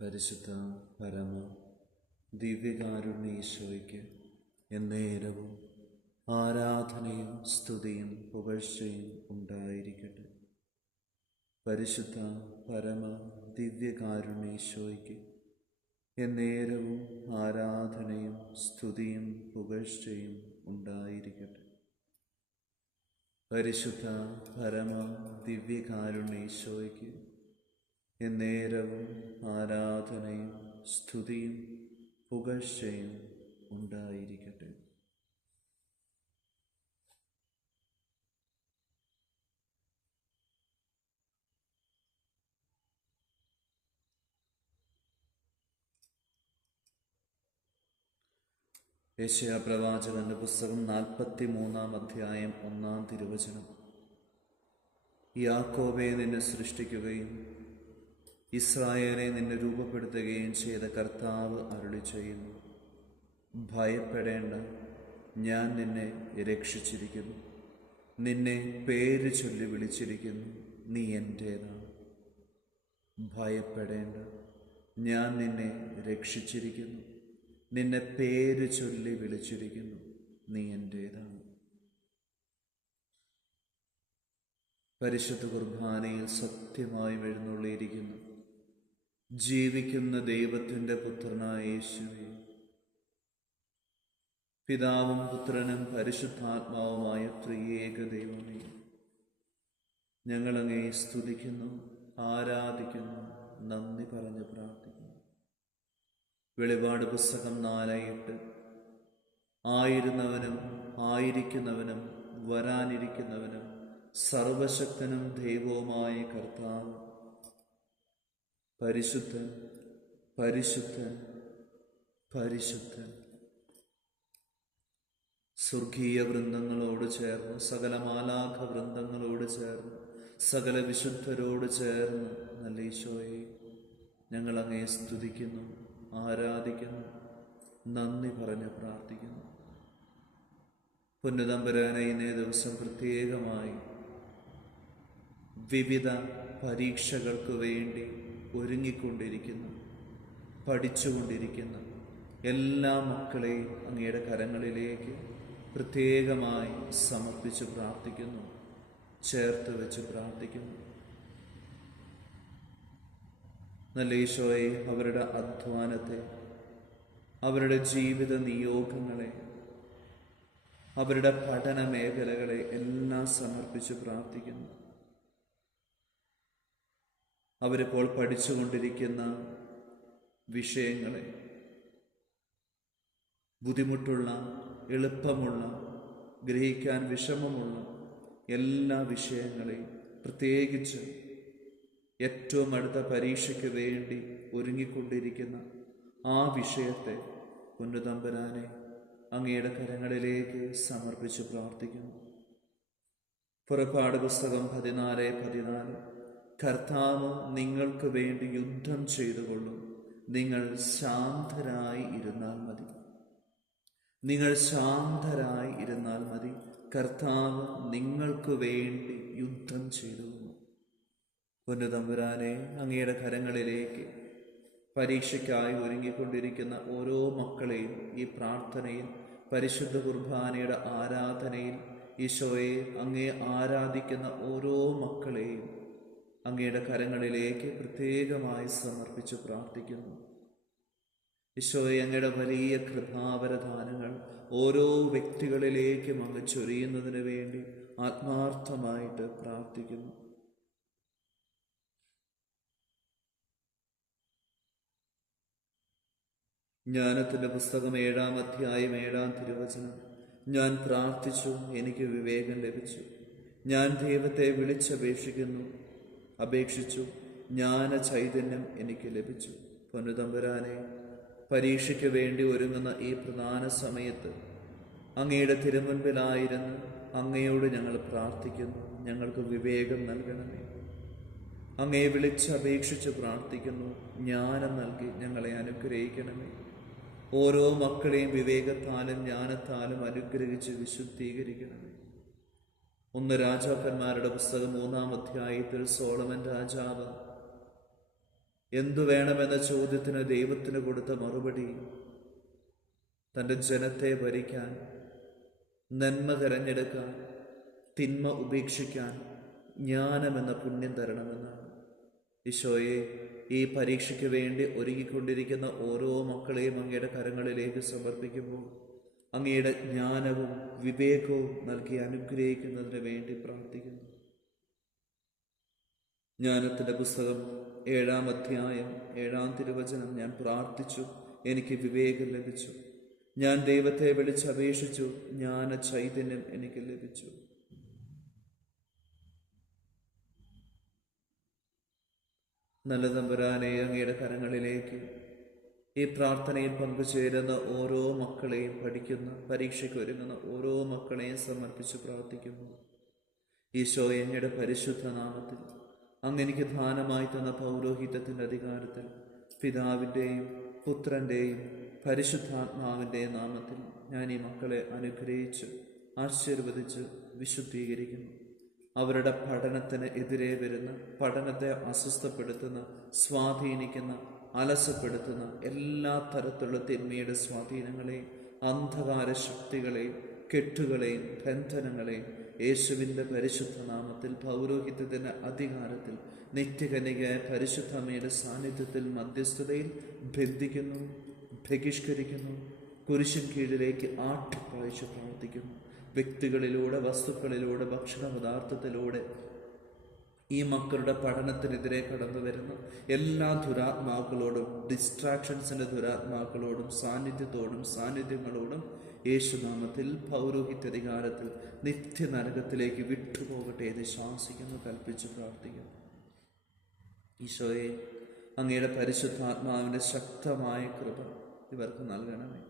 പരിശുദ്ധ പരമ ദിവ്യകാരുണ്യേശോയ്ക്ക് എന്നേരവും ആരാധനയും സ്തുതിയും പുകഴ്ചയും ഉണ്ടായിരിക്കട്ടെ. പരിശുദ്ധ പരമ ദിവ്യകാരുണ്യേശോയ്ക്ക് എന്നേരവും ആരാധനയും സ്തുതിയും പുകഴ്ചയും ഉണ്ടായിരിക്കട്ടെ. പരിശുദ്ധ പരമ ദിവ്യകാരുണ്യേശോയ്ക്ക് എന്നേരവും ആരാധനയും സ്തുതിയും പുകഴ്ചയും ഉണ്ടായിരിക്കട്ടെ. യെശയ്യാ പ്രവാചകന്റെ പുസ്തകം 43-ാം അധ്യായം 1-ാം തിരുവചനം. യാക്കോബെ, നിന്നെ സൃഷ്ടിക്കുകയും ഇസ്രായേലെ നിന്നെ രൂപപ്പെടുത്തുകയും ചെയ്ത കർത്താവ് അരുളി ചെയ്യുന്നു, ഭയപ്പെടേണ്ട, ഞാൻ നിന്നെ രക്ഷിച്ചിരിക്കുന്നു. നിന്നെ പേര് ചൊല്ലി വിളിച്ചിരിക്കുന്നു, നീ എൻ്റേതാണ്. ഭയപ്പെടേണ്ട, ഞാൻ നിന്നെ രക്ഷിച്ചിരിക്കുന്നു. നിന്നെ പേര് ചൊല്ലി വിളിച്ചിരിക്കുന്നു, നീ എൻ്റേതാണ്. പരിശുദ്ധ കുർബാനയിൽ സത്യമായി എഴുന്നള്ളിയിരിക്കുന്നു ജീവിക്കുന്ന ദൈവത്തിൻ്റെ പുത്രനായ യേശുവേ, പിതാവും പുത്രനും പരിശുദ്ധാത്മാവുമായ ത്രിയേക ദൈവമേ, ഞങ്ങളങ്ങേ സ്തുതിക്കുന്നു, ആരാധിക്കുന്നു, നന്ദി പറഞ്ഞ് പ്രാർത്ഥിക്കുന്നു. വെളിപാട് പുസ്തകം 4:8. ആയിരുന്നവനും ആയിരിക്കുന്നവനും വരാനിരിക്കുന്നവനും സർവശക്തനും ദൈവവുമായ കർത്താവ് പരിശുദ്ധൻ, പരിശുദ്ധൻ, പരിശുദ്ധൻ. സ്വർഗീയ വൃന്ദങ്ങളോട് ചേർന്ന്, സകല മാലാഖ വൃന്ദങ്ങളോട് ചേർന്ന്, സകല വിശുദ്ധരോട് ചേർന്ന് നല്ല ഈശോയെ ഞങ്ങൾ അങ്ങേ സ്തുതിക്കുന്നു, ആരാധിക്കുന്നു, നന്ദി പറഞ്ഞ് പ്രാർത്ഥിക്കുന്നു. പൊന്നുതമ്പുരാനെ, ഇന്നേ ദിവസം പ്രത്യേകമായി വിവിധ പരീക്ഷകൾക്ക് വേണ്ടി ഒരുങ്ങിക്കൊണ്ടിരിക്കുന്ന, പഠിച്ചുകൊണ്ടിരിക്കുന്ന എല്ലാ മക്കളെയും അങ്ങയുടെ കരങ്ങളിലേക്ക് പ്രത്യേകമായി സമർപ്പിച്ച് പ്രാർത്ഥിക്കുന്നു, ചേർത്ത് വെച്ച് പ്രാർത്ഥിക്കുന്നു. നല്ല ഈശോയെ, അവരുടെ അധ്വാനത്തെ, അവരുടെ ജീവിത നിയോഗങ്ങളെ, അവരുടെ പഠന മേഖലകളെ എല്ലാം സമർപ്പിച്ച് പ്രാർത്ഥിക്കുന്നു. അവരിപ്പോൾ പഠിച്ചുകൊണ്ടിരിക്കുന്ന വിഷയങ്ങളെ, ബുദ്ധിമുട്ടുള്ള, എളുപ്പമുള്ള, ഗ്രഹിക്കാൻ വിഷമമുള്ള എല്ലാ വിഷയങ്ങളെയും, പ്രത്യേകിച്ച് ഏറ്റവും അടുത്ത പരീക്ഷയ്ക്ക് വേണ്ടി ഒരുങ്ങിക്കൊണ്ടിരിക്കുന്ന ആ വിഷയത്തെ പൊന്നുതമ്പുരാനെ അങ്ങയുടെ കരങ്ങളിലേക്ക് സമർപ്പിച്ച് പ്രാർത്ഥിക്കുന്നു. പുറപ്പാട് പുസ്തകം 14:14. കർത്താവ് നിങ്ങൾക്ക് വേണ്ടി യുദ്ധം ചെയ്തുകൊള്ളും, നിങ്ങൾ ശാന്തരായി ഇരുന്നാൽ മതി. നിങ്ങൾ ശാന്തരായി ഇരുന്നാൽ മതി. കർത്താവ് നിങ്ങൾക്ക് വേണ്ടി യുദ്ധം ചെയ്തുകൊള്ളും. പൊന്നുതമ്പുരാനെ, അങ്ങയുടെ കരങ്ങളിലേക്ക് പരീക്ഷയ്ക്കായി ഒരുങ്ങിക്കൊണ്ടിരിക്കുന്ന ഓരോ മക്കളെയും ഈ പ്രാർത്ഥനയിൽ, പരിശുദ്ധ കുർബാനയുടെ ആരാധനയിൽ ഈശോയെ അങ്ങേ ആരാധിക്കുന്ന ഓരോ മക്കളെയും അങ്ങയുടെ കരങ്ങളിലേക്ക് പ്രത്യേകമായി സമർപ്പിച്ച് പ്രാർത്ഥിക്കുന്നു. ഈശോയെ, അങ്ങയുടെ വലിയ കൃപാവരദാനങ്ങൾ ഓരോ വ്യക്തികളിലേക്കും അങ്ങ് ചൊരിയുന്നതിന് വേണ്ടി ആത്മാർത്ഥമായിട്ട് പ്രാർത്ഥിക്കുന്നു. ജ്ഞാനത്തിൻ്റെ പുസ്തകം 7-ാം അധ്യായം 7-ാം തിരുവചനം. ഞാൻ പ്രാർത്ഥിച്ചു, എനിക്ക് വിവേകം ലഭിച്ചു. ഞാൻ ദൈവത്തെ അപേക്ഷിച്ചു, ജ്ഞാന ചൈതന്യം എനിക്ക് ലഭിച്ചു. പൊന്നുതമ്പുരാനെ, പരീക്ഷയ്ക്ക് വേണ്ടി ഒരുങ്ങുന്ന ഈ പ്രധാന സമയത്ത് അങ്ങയുടെ തിരുമുൻപിലായിരുന്നു അങ്ങയോട് ഞങ്ങൾ പ്രാർത്ഥിക്കുന്നു. ഞങ്ങൾക്ക് വിവേകം നൽകണമേ. അങ്ങയെ അപേക്ഷിച്ച് പ്രാർത്ഥിക്കുന്നു. ജ്ഞാനം നൽകി ഞങ്ങളെ അനുഗ്രഹിക്കണമേ. ഓരോ മക്കളെയും വിവേകത്താലും ജ്ഞാനത്താലും അനുഗ്രഹിച്ച് വിശുദ്ധീകരിക്കണമേ. 1 രാജാക്കന്മാരുടെ പുസ്തകം 3-ാം അധ്യായത്തിൽ സോളമൻ രാജാവ് എന്തു വേണമെന്ന ചോദ്യത്തിന് ദൈവത്തിന് കൊടുത്ത മറുപടി തൻ്റെ ജനത്തെ ഭരിക്കാൻ, നന്മ തിരഞ്ഞെടുക്കാൻ, തിന്മ ഉപേക്ഷിക്കാൻ ജ്ഞാനമെന്ന പുണ്യം തരണമെന്നാണ്. ഈശോയെ, ഈ പരീക്ഷയ്ക്ക് വേണ്ടി ഒരുങ്ങിക്കൊണ്ടിരിക്കുന്ന ഓരോ മക്കളെയും അങ്ങയുടെ കരങ്ങളിലേക്ക് സമർപ്പിക്കുമ്പോൾ അങ്ങയുടെ ജ്ഞാനവും വിവേകവും നൽകി അനുഗ്രഹിക്കുന്നതിന് വേണ്ടി പ്രാർത്ഥിക്കുന്നു. ജ്ഞാനത്തിൻ്റെ പുസ്തകം 7-ാം അധ്യായം 7-ാം തിരുവചനം. ഞാൻ പ്രാർത്ഥിച്ചു, എനിക്ക് വിവേകം ലഭിച്ചു. ഞാൻ ദൈവത്തെ വിളിച്ചപേക്ഷിച്ചു, ജ്ഞാന ചൈതന്യം എനിക്ക് ലഭിച്ചു. നല്ല തമ്പുരാനെ, അങ്ങയുടെ കരങ്ങളിലേക്ക് ഈ പ്രാർത്ഥനയിൽ പങ്കുചേരുന്ന ഓരോ മക്കളെയും, പഠിക്കുന്ന, പരീക്ഷയ്ക്ക് ഒരുങ്ങുന്ന ഓരോ മക്കളെയും സമർപ്പിച്ച് പ്രാർത്ഥിക്കുന്നു. ഈശോയെ, അങ്ങയുടെ പരിശുദ്ധ നാമത്തിൽ അങ്ങ് എനിക്ക് ദാനമായി തന്ന പൗരോഹിത്യത്തിൻ്റെ അധികാരത്തിൽ പിതാവിൻ്റെയും പുത്രൻ്റെയും പരിശുദ്ധാത്മാവിൻ്റെയും നാമത്തിൽ ഞാൻ ഈ മക്കളെ അനുഗ്രഹിച്ച് ആശീർവദിച്ച് വിശുദ്ധീകരിക്കുന്നു. അവരുടെ പഠനത്തിന് എതിരെ വരുന്ന, പഠനത്തെ അസ്വസ്ഥപ്പെടുത്തുന്ന, സ്വാധീനിക്കുന്ന, അലസപ്പെടുത്തുന്ന എല്ലാ തരത്തിലുള്ള തിന്മയുടെ സ്വാധീനങ്ങളെയും അന്ധകാര ശക്തികളെയും കെട്ടുകളെയും ബന്ധനങ്ങളെയും യേശുവിൻ്റെ പരിശുദ്ധ നാമത്തിൽ പൗരോഹിത്യത്തിൻ്റെ അധികാരത്തിൽ നിത്യകന്യകയായ പരിശുദ്ധ അമ്മയുടെ സാന്നിധ്യത്തിൽ മധ്യസ്ഥതയിൽ ബന്ധിക്കുന്നു, ബഹിഷ്കരിക്കുന്നു, കുരിശിൻ കീഴിലേക്ക് ആട്ടിപ്പായിച്ച് പ്രാർത്ഥിക്കുന്നു. വ്യക്തികളിലൂടെ, വസ്തുക്കളിലൂടെ, ഭക്ഷണ പദാർത്ഥത്തിലൂടെ ഈ മക്കളുടെ പഠനത്തിനെതിരെ കടന്നു വരുന്ന എല്ലാ ദുരാത്മാക്കളോടും, ഡിസ്ട്രാക്ഷൻസിൻ്റെ ദുരാത്മാക്കളോടും, സാന്നിധ്യങ്ങളോടും യേശുനാമത്തിൽ പൗരോഹിത്യാധികാരത്തിൽ നിത്യനരകത്തിലേക്ക് വിട്ടുപോകട്ടെ എന്ന് ശാസിക്കുന്നു, കൽപ്പിച്ച് പ്രാർത്ഥിക്കുന്നു. ഈശോയെ, അങ്ങയുടെ പരിശുദ്ധാത്മാവിൻ്റെ ശക്തമായ കൃപ ഇവർക്ക് നൽകണമേ.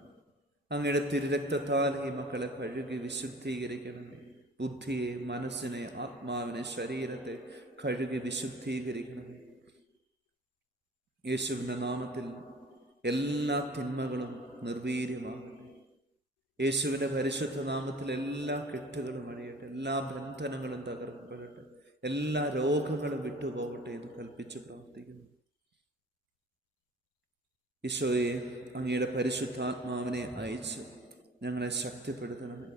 അങ്ങയുടെ തിരുരക്തത്താൽ ഈ മക്കളെ കഴുകി വിശുദ്ധീകരിക്കണമേ. ബുദ്ധിയെ, മനസ്സിനെ, ആത്മാവിനെ, ശരീരത്തെ കഴുകി വിശുദ്ധീകരിക്കണമേ. യേശുവിൻ്റെ നാമത്തിൽ എല്ലാ തിന്മകളും നിർവീര്യമാകട്ടെ. യേശുവിൻ്റെ പരിശുദ്ധ നാമത്തിൽ എല്ലാ കെട്ടുകളും അഴിയട്ടെ, എല്ലാ ബന്ധനങ്ങളും തകർക്കപ്പെടട്ടെ, എല്ലാ രോഗങ്ങളും വിട്ടുപോകട്ടെ എന്ന് കൽപ്പിച്ച് പ്രാർത്ഥിക്കുന്നു. ഈശോയെ, അങ്ങയുടെ പരിശുദ്ധാത്മാവിനെ അയച്ച് ഞങ്ങളെ ശക്തിപ്പെടുത്തണമേ.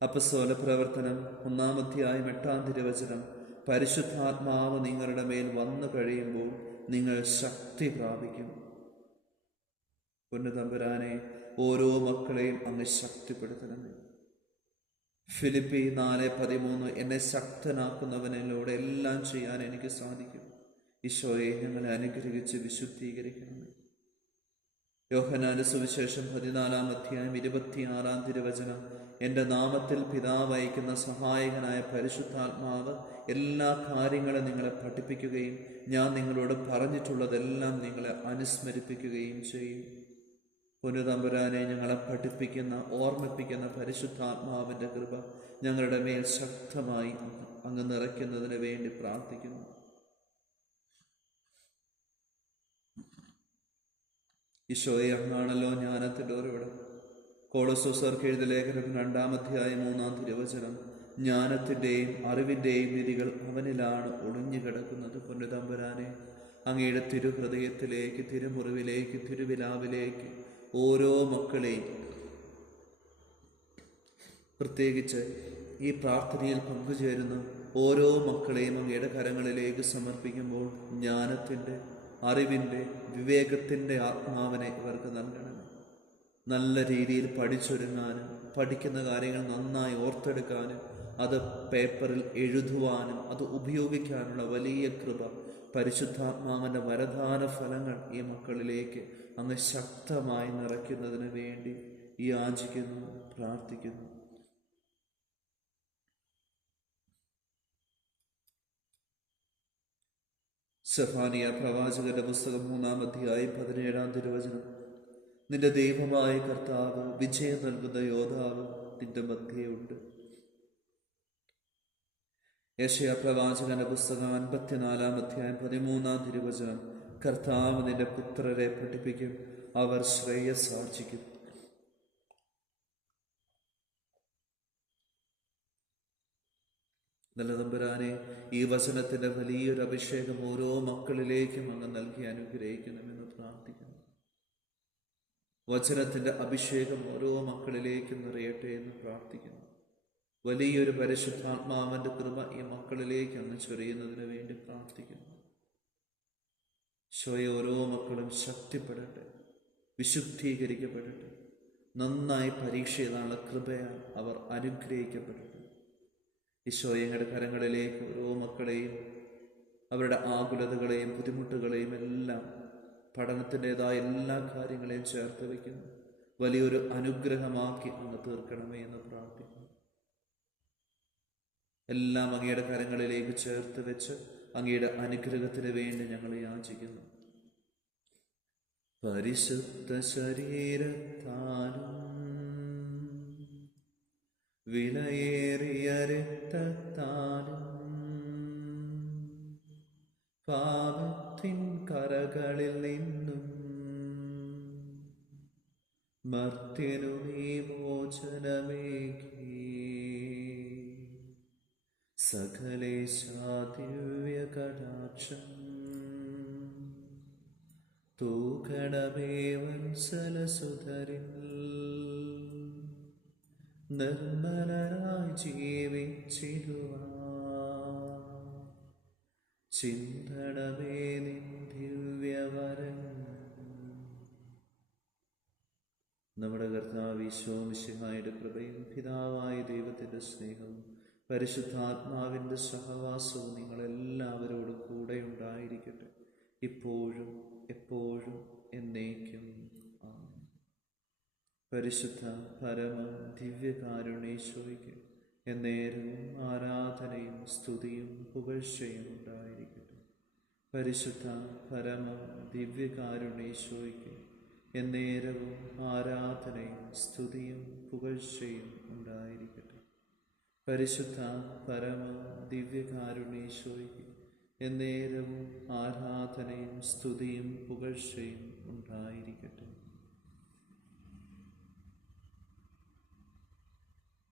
അപ്പസ്തോല പ്രവർത്തനം 1-ാം അധ്യായം 8-ാം തിരുവചനം. പരിശുദ്ധാത്മാവ് നിങ്ങളുടെ മേൽ വന്നു കഴിയുമ്പോൾ നിങ്ങൾ ശക്തി പ്രാപിക്കും. പൊന്നുതമ്പുരാനെ, ഓരോ മക്കളെയും അങ്ങ് ശക്തിപ്പെടുത്തണമേ. ഫിലിപ്പി 4:13 എന്നെ ശക്തനാക്കുന്നവനിലൂടെ എല്ലാം ചെയ്യാൻ എനിക്ക് സാധിക്കും. ഈശോയെ, ഞങ്ങളെ അനുഗ്രഹിച്ച് വിശുദ്ധീകരിക്കണമേ. യോഹന്നാന്റെ സുവിശേഷം 14-ാം അധ്യായം 26-ാം തിരുവചനം. എൻ്റെ നാമത്തിൽ പിതാവ് അയക്കുന്ന സഹായകനായ പരിശുദ്ധാത്മാവ് എല്ലാ കാര്യങ്ങളും നിങ്ങളെ പഠിപ്പിക്കുകയും ഞാൻ നിങ്ങളോട് പറഞ്ഞിട്ടുള്ളതെല്ലാം നിങ്ങളെ അനുസ്മരിപ്പിക്കുകയും ചെയ്യും. പൊന്നുതമ്പുരാനെ, ഞങ്ങളെ പഠിപ്പിക്കുന്ന, ഓർമ്മിപ്പിക്കുന്ന പരിശുദ്ധാത്മാവിൻ്റെ കൃപ ഞങ്ങളുടെ മേൽ ശക്തമായി അങ്ങ് നിറയ്ക്കുന്നതിന് വേണ്ടി പ്രാർത്ഥിക്കുന്നു. ഈശോയെ, അങ്ങാണല്ലോ ജ്ഞാനത്തിൻ്റെ ഉറവിടം. കൊളോസ്യർക്ക് എഴുതിയ ലേഖനം 2-ാം അധ്യായം 3-ാം തിരുവചനം. ജ്ഞാനത്തിൻ്റെയും അറിവിൻ്റെയും നിധികൾ അവനിലാണ് ഒളിഞ്ഞു കിടക്കുന്നത്. പൊന്നുതമ്പുരാനെ, അങ്ങയുടെ തിരുഹൃദയത്തിലേക്ക്, തിരുമുറിവിലേക്ക്, തിരുവിലാവിലേക്ക് ഓരോ മക്കളെയും, പ്രത്യേകിച്ച് ഈ പ്രാർത്ഥനയിൽ പങ്കുചേരുന്ന ഓരോ മക്കളെയും അങ്ങയുടെ കരങ്ങളിലേക്ക് സമർപ്പിക്കുമ്പോൾ ജ്ഞാനത്തിൻ്റെ, അറിവിൻ്റെ, വിവേകത്തിൻ്റെ ആത്മാവിനെ ഇവർക്ക് നൽകണം. നല്ല രീതിയിൽ പഠിച്ചൊരുങ്ങാനും, പഠിക്കുന്ന കാര്യങ്ങൾ നന്നായി ഓർത്തെടുക്കാനും, അത് പേപ്പറിൽ എഴുതുവാനും, അത് ഉപയോഗിക്കാനുള്ള വലിയ കൃപ, പരിശുദ്ധാത്മാവിൻ്റെ വരദാന ഫലങ്ങൾ ഈ മക്കളിലേക്ക് അങ്ങ് ശക്തമായി നിറയ്ക്കുന്നതിന് വേണ്ടി യാചിക്കുന്നു, പ്രാർത്ഥിക്കുന്നു. സെഫാനിയ പ്രവാചകന്റെ പുസ്തകം 3-ാം അധ്യായം 17-ാം തിരുവചനം. നിന്റെ ദൈവമായ കർത്താവ്, വിജയം നൽകുന്ന യോദ്ധാവ് നിന്റെ മധ്യയുണ്ട്. യെശയ്യാ പ്രവാചകന്റെ പുസ്തകം 54-ാം അധ്യായം 13-ാം തിരുവചനം. കർത്താവ് നിന്റെ പുത്രരെ പഠിപ്പിക്കും, അവർ ശ്രേയസ്സാർജിക്കും. നല്ല തമ്പുരാനെ, ഈ വചനത്തിന്റെ വലിയൊരു അഭിഷേകം ഓരോ മക്കളിലേക്കും അങ്ങ് നൽകി അനുഗ്രഹിക്കണമെന്ന് പ്രാർത്ഥിക്കുന്നു. വചനത്തിന്റെ അഭിഷേകം ഓരോ മക്കളിലേക്കും നിറയട്ടെ എന്ന് പ്രാർത്ഥിക്കുന്നു. വലിയൊരു പരിശുദ്ധാത്മാവിന്റെ കൃപ ഈ മക്കളിലേക്ക് അങ്ങ് ചൊരിയുന്നതിന് വേണ്ടി പ്രാർത്ഥിക്കുന്നു. ഈശോയെ, ഓരോ മക്കളും ശക്തിപ്പെടട്ടെ, വിശുദ്ധീകരിക്കപ്പെടട്ടെ, നന്നായി പരീക്ഷ എഴുതാനുള്ള കൃപയാൽ അവർ അനുഗ്രഹിക്കപ്പെടട്ടെ. ഈശോയെ, ഞങ്ങളുടെ കരങ്ങളിലേക്ക് ഓരോ മക്കളെയും അവരുടെ ആകുലതകളെയും ബുദ്ധിമുട്ടുകളെയും എല്ലാം, പഠനത്തിൻ്റെതായ എല്ലാ കാര്യങ്ങളെയും ചേർത്ത് വയ്ക്കുന്നു. വലിയൊരു അനുഗ്രഹമാക്കി അങ്ങ് തീർക്കണമേ എന്ന് പ്രാർത്ഥിക്കുന്നു. എല്ലാം അങ്ങയുടെ കരങ്ങളിലേക്ക് ചേർത്ത് വെച്ച് അങ്ങയുടെ അനുഗ്രഹത്തിന് വേണ്ടി ഞങ്ങൾ യാചിക്കുന്നു. പരിശുദ്ധ ശരീരത്താലും വിലയേറിയ രക്തത്താലും പാപത്തിൻ കറകളിൽ നിന്നും മർത്യനു നീ മോചനമേകി. സകലേശാ ദിവ്യ കടാക്ഷം തൂകണമേ വത്സലസുധരിൽ. നിർമ്മലരായി ജീവിച്ചിടുവാൻ ചിന്തണമേ നിൻ ദിവ്യവരം. നമ്മുടെ കർത്താവ് ഈശോ മിശിഹായുടെ കൃപയും പിതാവായ ദൈവത്തിന്റെ സ്നേഹവും പരിശുദ്ധാത്മാവിന്റെ സഹവാസവും നിങ്ങളെല്ലാവരോടും കൂടെ ഉണ്ടായിരിക്കട്ടെ, ഇപ്പോഴും എപ്പോഴും എന്നേക്കും. ആമേൻ. പരിശുദ്ധ പരമ ദിവ്യകാരുണ്യേശ്വരിക്ക് എന്നേരവും ആരാധനയും സ്തുതിയും പുകഴ്ചയും ഉണ്ടായിരിക്കട്ടെ. പരിശുദ്ധ പരമ ദിവ്യകാരുണ്യേശ്വരിക്ക് എന്നേരവും ആരാധനയും സ്തുതിയും പുകഴ്ചയും ഉണ്ടായിരിക്കട്ടെ. പരിശുദ്ധ പരമ ദിവ്യകാരുണ്യേശ്വരിക്ക് എന്നേരവും ആരാധനയും സ്തുതിയും പുകഴ്ചയും ഉണ്ടായിരിക്കട്ടെ.